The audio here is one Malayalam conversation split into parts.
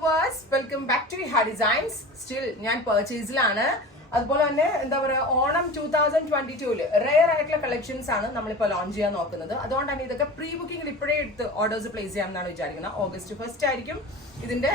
വ്യൂവേഴ്സ്, വെൽക്കം ബാക്ക് ടു ഹാ ഡിസൈൻസ്. സ്റ്റിൽ ഞാൻ പർച്ചേസിലാണ്. അതുപോലെ തന്നെ എന്താ പറയുക, ഓണം 2022 റെയർ ആയിട്ടുള്ള കളക്ഷൻസ് ആണ് നമ്മളിപ്പോൾ ലോഞ്ച് ചെയ്യാൻ നോക്കുന്നത്. അതുകൊണ്ട് തന്നെ ഇതൊക്കെ പ്രീ ബുക്കിംഗിൽ ഇപ്പോഴേ എടുത്ത് ഓർഡേഴ്സ് പ്ലേസ് ചെയ്യാമെന്നാണ് വിചാരിക്കുന്നത്. ഓഗസ്റ്റ് 1 ആയിരിക്കും ഇതിന്റെ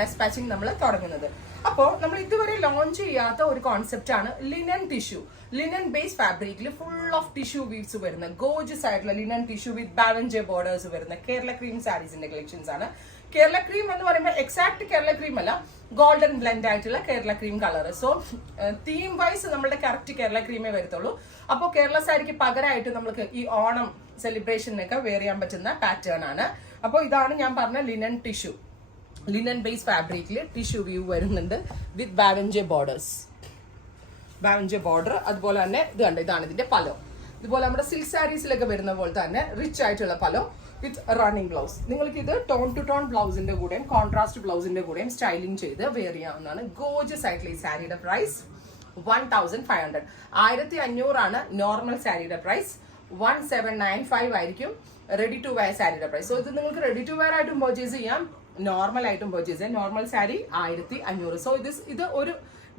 ഡെസ്പാച്ചിങ് നമ്മൾ തുടങ്ങുന്നത്. അപ്പോൾ നമ്മൾ ഇതുവരെ ലോഞ്ച് ചെയ്യാത്ത ഒരു കോൺസെപ്റ്റ് ആണ് ലിനൻ ടിഷ്യൂ. ലിനൻ ബേസ് ഫാബ്രിക്കിൽ ഫുൾ ഓഫ് ടിഷ്യൂ വീവ്സ് വരുന്ന ഗോർജിയസ് ആയിട്ടുള്ള ലിനൻ ടിഷ്യൂ വിത്ത് ബാവൻജെ ബോർഡേഴ്സ് വരുന്ന കേരള ക്രീം സാരീസിന്റെ കളക്ഷൻസ് ആണ്. കേരള ക്രീം എന്ന് പറയുമ്പോൾ എക്സാക്ട് കേരള ക്രീം അല്ല, ഗോൾഡൻ ബ്ലെൻഡ് ആയിട്ടുള്ള Kerala cream colour. So theme wise നമ്മളുടെ കറക്റ്റ് കേരള ക്രീമേ വരത്തുള്ളൂ. അപ്പോൾ കേരള സാരിക്ക് പകരമായിട്ട് നമുക്ക് ഈ ഓണം സെലിബ്രേഷനൊക്കെ വെയർ ചെയ്യാൻ പറ്റുന്ന പാറ്റേൺ ആണ്. അപ്പോൾ ഇതാണ് ഞാൻ പറഞ്ഞ ലിനൻ ടിഷ്യൂ. ലിനൻ ബേസ് ഫാബ്രിക്കിൽ ടിഷ്യൂ വ്യൂ വരുന്നുണ്ട് വിത്ത് ബാവൻജെ ബോർഡേഴ്സ്. ബാവൻജെ ബോർഡർ. അതുപോലെ തന്നെ ഇത് കണ്ട്, ഇതാണ് ഇതിന്റെ പലോ. ഇതുപോലെ നമ്മുടെ സിൽക്ക് സാരീസിലൊക്കെ വരുന്ന പോലെ തന്നെ റിച്ച് ആയിട്ടുള്ള പലോ വിത്ത് റണ്ണിങ് ബ്ലൗസ്. നിങ്ങൾക്ക് ഇത് ടോൺ ടു ടോൺ ബ്ലൗസിന്റെ കൂടെയും കോൺട്രാസ്റ്റ് ബ്ലൗസിന്റെ കൂടെയും സ്റ്റൈലിംഗ് ചെയ്ത് വെയർ ചെയ്യാവുന്നതാണ്. ഗോർജിയസ് ആയിട്ടുള്ള ഈ സാരിയുടെ പ്രൈസ് 1500. 1500 ആണ് നോർമൽ സാരിയുടെ പ്രൈസ്. 1795 ആയിരിക്കും റെഡി ടു വെയർ സാരിയുടെ പ്രൈസ്. സോ ഇത് നിങ്ങൾക്ക് റെഡി ടു വെയർ ആയിട്ടും പർച്ചേസ് ചെയ്യാം, നോർമൽ ആയിട്ടും പർച്ചേസ് ചെയ്യാം. നോർമൽ സാരി 1500. സോ ഇത് ഒരു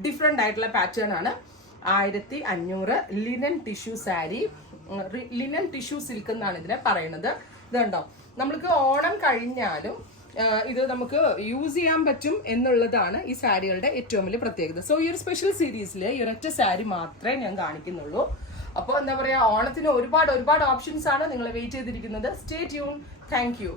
ഡിഫറെന്റ് ആയിട്ടുള്ള പാറ്റേൺ ആണ്. 1500 linen tissue sari. Linen tissue silk എന്നാണ് ഇതിനെ പറയുന്നത്. ഇതുണ്ടോ, നമുക്ക് ഓണം കഴിഞ്ഞാലും ഇത് നമുക്ക് യൂസ് ചെയ്യാൻ പറ്റും എന്നുള്ളതാണ് ഈ സാരികളുടെ ഏറ്റവും വലിയ പ്രത്യേകത. സോ ഈ ഒരു സ്പെഷ്യൽ സീരീസിൽ ഈ ഒരൊറ്റ സാരി മാത്രമേ ഞാൻ കാണിക്കുന്നുള്ളൂ. അപ്പോൾ എന്താ പറയുക, ഓണത്തിന് ഒരുപാട് ഓപ്ഷൻസ് ആണ് നിങ്ങളെ വെയിറ്റ് ചെയ്തിരിക്കുന്നത്. Stay tune. Thank you.